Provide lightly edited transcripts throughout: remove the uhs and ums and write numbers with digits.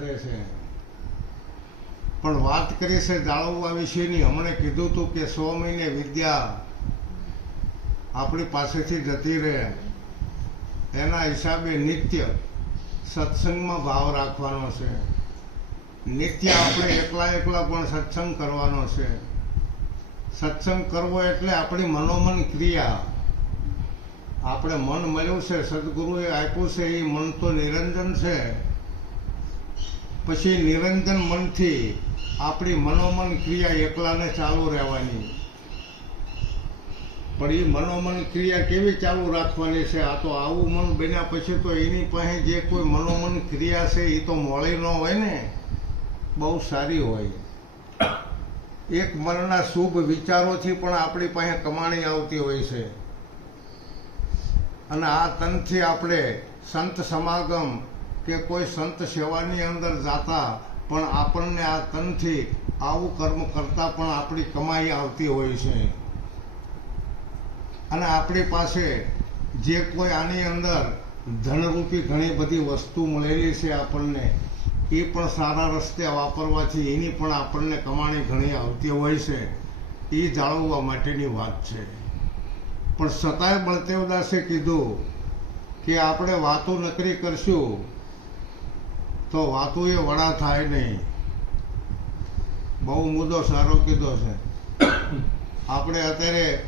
વધે છે. પણ વાત કરી છે જાળવવા વિશેની. હમણે કીધું હતું કે 100 મહિને વિદ્યા આપણી પાસેથી જતી રહે, એના હિસાબે નિત્ય સત્સંગમાં ભાવ રાખવાનો છે. નિત્ય આપણે એકલા પણ સત્સંગ કરવાનો છે. સત્સંગ કરવો એટલે આપણી મનોમન ક્રિયા. આપણે મન મળ્યું છે, સદગુરુએ આપ્યું છે, એ મન તો નિરંજન છે. પછી નિરંજન મનથી આપણી મનોમન ક્રિયા એકલાને ચાલુ રહેવાની. પણ એ મનોમન ક્રિયા કેવી ચાલુ રાખવાની છે? આ તો આવું મન બન્યા પછી તો એની પાસે જે કોઈ મનોમન ક્રિયા છે એ તો મોળી ન હોય ને, બહુ સારી હોય. એક મનના શુભ વિચારોથી પણ આપણી પાસે કમાણી આવતી હોય છે. અને આ તનથી આપણે સંત સમાગમ કે કોઈ સંત સેવાની અંદર જાતા પણ આપણને આ તનથી આવું કર્મ કરતા પણ આપણી કમાઈ આવતી હોય છે. અને આપણી પાસે જે કોઈ આની અંદર ધનરૂપી ઘણી બધી વસ્તુ મળેલી છે આપણને, એ પણ સારા રસ્તે વાપરવાથી એની પણ આપણને કમાણી ઘણી આવતી હોય છે. એ જાળવવા માટેની વાત છે. પણ છતાંય બળદેવદાસે કીધું કે આપણે વાતો નકરી કરશું તો વાતો એ વડા થાય નહીં. બહુ મુદ્દો સારો કીધો છે. આપણે અત્યારે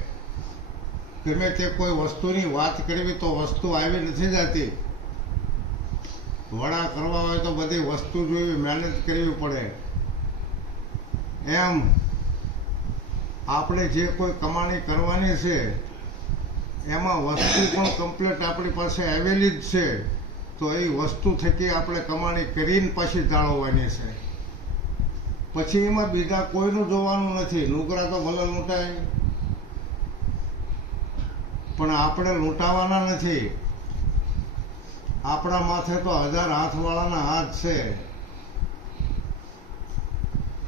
ગમે તે કોઈ વસ્તુની વાત કરવી તો વસ્તુ આવી નથી જતી. વડા કરવા હોય તો બધી વસ્તુ જોવી, મહેનત કરવી પડે. એમ આપણે જે કોઈ કમાણી કરવાની છે એમાં વસ્તુ પણ કમ્પ્લીટ આપણી પાસે આવેલી જ છે, તો એ વસ્તુ થકી આપણે કમાણી કરીને પાછી જાળવવાની છે. પછી એમાં બીજા કોઈનું જોવાનું નથી. નુકરા તો ભલે લૂંટાય, પણ આપણે લૂંટાવાના નથી. આપણા માથે તો 1000 હાથવાળાના હાથ છે.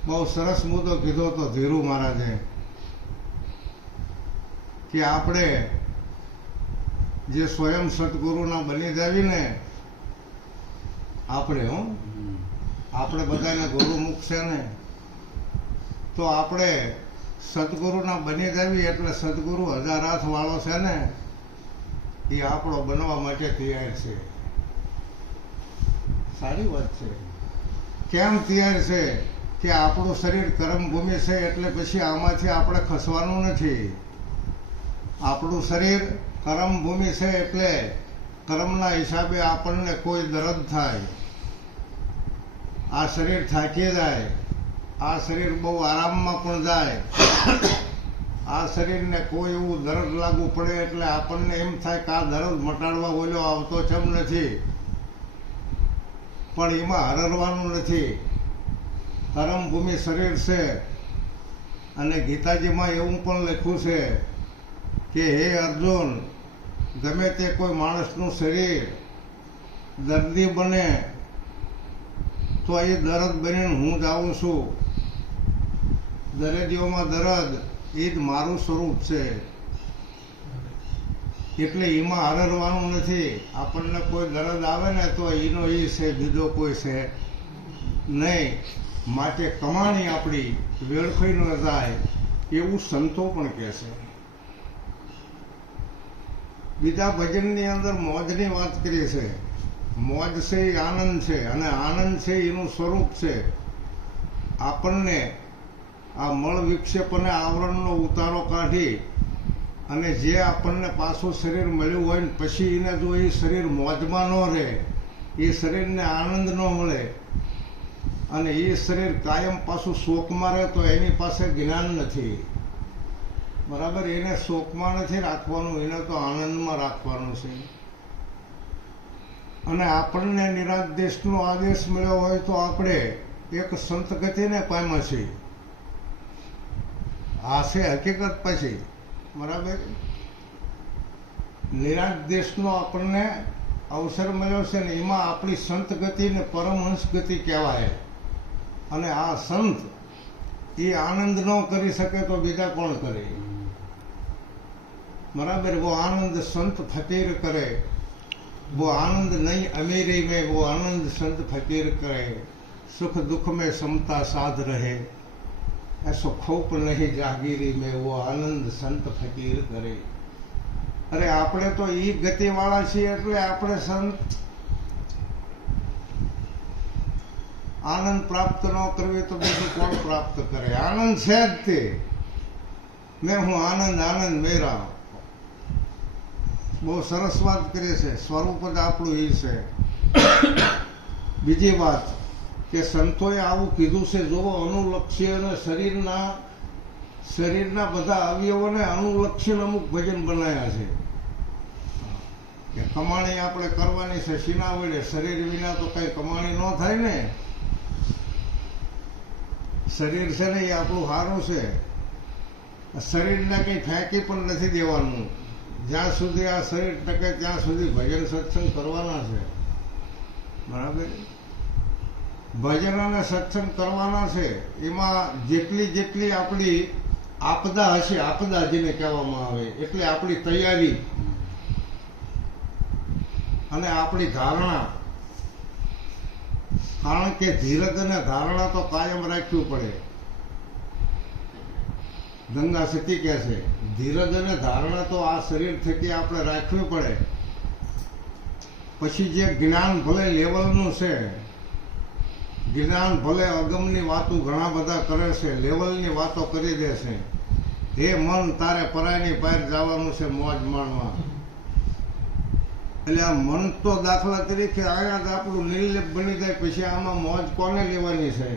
બહુ સરસ મુદ્દો કીધો તો ધીરુ મહારાજે કે આપણે જે સ્વયં સદગુરુના બની જાવીને, આપણે બધાને ગુરુમુખ છે ને, તો આપણે સદગુરુના બની જાવી એટલે સદગુરુ 1000 હાથ વાળો છે ને, એ આપણો બનવા માટે તૈયાર છે. સારી વાત છે. કેમ તૈયાર છે? કે આપણું શરીર કર્મભૂમિ છે, એટલે પછી આમાંથી આપણે ખસવાનું નથી. આપણું શરીર કર્મભૂમિ છે એટલે કર્મના હિસાબે આપણને કોઈ દર્દ થાય, આ શરીર થાકી જાય, આ શરીર બહુ આરામમાં પણ જાય, આ શરીરને કોઈ એવું દર્દ લાગુ પડે એટલે આપણને એમ થાય કે આ દર્દ મટાડવા ઓલો આવતો કેમ નથી. પણ એમાં હરવાનું નથી. કર્મભૂમિ શરીર છે. અને ગીતાજીમાં એવું પણ લખ્યું છે કે હે અર્જુન, ગમે તે કોઈ માણસનું શરીર દર્દી બને તો એ દર્દ બનીને હું જ આવું છું. દર્દીઓમાં દર્દ એ જ મારું સ્વરૂપ છે. એટલે એમાં હરવાનું નથી. આપણને કોઈ દર્દ આવે ને તો એનો એ છે, બીજો કોઈ છે નહીં. માટે કમાણી આપણી વેડફાઈ ન જાય એવું સંતો પણ કહે છે. બીજા ભજનની અંદર મોજની વાત કરીએ છે. મોજ છે એ આનંદ છે, અને આનંદ છે એનું સ્વરૂપ છે. આપણને આ મળ વિક્ષેપ અને આવરણનો ઉતારો કાઢી અને જે આપણને પાછું શરીર મળ્યું હોય ને પછી એને જો એ શરીર મોજમાં ન રહે, એ શરીરને આનંદ ન મળે, અને એ શરીર કાયમ પાછું શોકમાં રહે, તો એની પાસે જ્ઞાન નથી. બરાબર? એને શોકમાં નથી રાખવાનું, એને તો આનંદમાં રાખવાનું છે. અને આપણને નિરાદેશનો આદેશ મળ્યો હોય તો આપણે એક સંત ગતિને પામ્યા છીએ. આ છે હકીકત. પછી બરાબર, નિરાદેશનો આપણને અવસર મળ્યો છે ને, એમાં આપણી સંત ગતિ ને પરમહંસ ગતિ કહેવાય. અને આ સંત એ આનંદ ન કરી શકે તો બીજા કોણ કરે? બરાબર? वो आनंद संत फकीर करे, वो आनंद नहीं अमीरी में, वो आनंद संत फकीर करे, सुख दुख में समता साध रहे, ऐसो खोप नहीं जागीरी में, वो आनंद संत फकीर करे. अरे આપણે તો ઈ ગતિવાળા છીએ એટલે આપણે સંત આનંદ પ્રાપ્ત ન કરવી તો બીજું કોણ પ્રાપ્ત કરે? આનંદ છે જ તે. મેં હું આનંદ આનંદ મેરા. બહુ સરસ વાત કરી છે. સ્વરૂપ જ આપણું ઈ છે. બીજી વાત કે સંતોએ આવું કીધું છે, જો અનુલક્ષી અને શરીરના બધા અવયવોને અનુલક્ષીને અમુક ભજન બનાવ્યા છે કે કમાણી આપણે કરવાની છે શીના વડે? શરીર વિના તો કઈ કમાણી ન થાય ને. શરીર છે ને એ આપણું સારું છે. શરીરને કંઈ ફેંકી પણ નથી દેવાનું. જ્યાં સુધી આ શરીર ટકે ત્યાં સુધી ભજન સત્સંગ કરવાના છે. બરાબર? ભજન અને સત્સંગ કરવાના છે. એમાં જેટલી આપણી આપદા હશે, આપદા જેને કહેવામાં આવે, એટલે આપણી તૈયારી અને આપણી ધારણા. કારણ કે ધીરજ અને ધારણા તો કાયમ રાખવું પડે. ગંગા સતી કહે છે ધીરજ અને ધારણા તો આ શરીર થકી આપણે રાખવી પડે. પછી જે જ્ઞાન ભલે લેવલનું છે, જ્ઞાન ભલે અગમની વાતો ઘણા બધા કરે છે, લેવલની વાતો કરી દે છે. હે મન, તારે પરાયની બહાર જવાનું છે મોજ માણવા. એટલે આ મન તો દાખલા તરીકે અહીંયા જ આપણું નિર્લેપ બની જાય, પછી આમાં મોજ કોને લેવાની છે?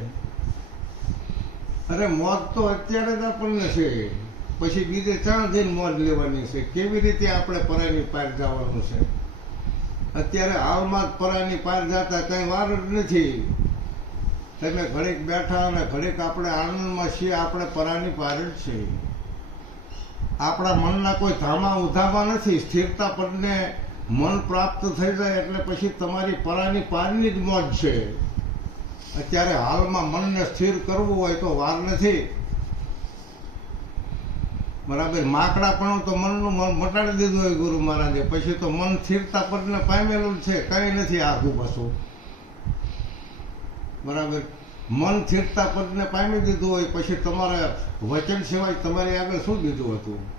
અરે મોજ તો અત્યારે જ આપણને છે, પછી બીજે ચાણ જઈને મોજ લેવાની છે. કેવી રીતે આપણે પરાયની પાર જવાનું છે? અત્યારે હાલમાં જ પરાયની પાર જતા કઈ વાર જ નથી. તમે ઘડીક બેઠા અને ઘડીક આપણે આનંદમાં છીએ, આપણે પરાની પાર જ છે. આપણા મનના કોઈ ધામા ઉધામાં નથી. સ્થિરતા પદને મન પ્રાપ્ત થઈ જાય એટલે પછી તમારી પરાની પારની જ મોજ છે. અત્યારે હાલમાં મનને સ્થિર કરવું હોય તો વાર નથી. બરાબર? માકડાપણું તો મનનું મટાડી દીધું હોય ગુરુ મહારાજે. પછી તો મન સ્થિરતા પદને પામેલું છે, કઈ નથી આખું પાછું. બરાબર? મન સ્થિરતા પદને પામી દીધું હોય પછી તમારા વચન સિવાય તમારી આગળ શું બીજું હતું?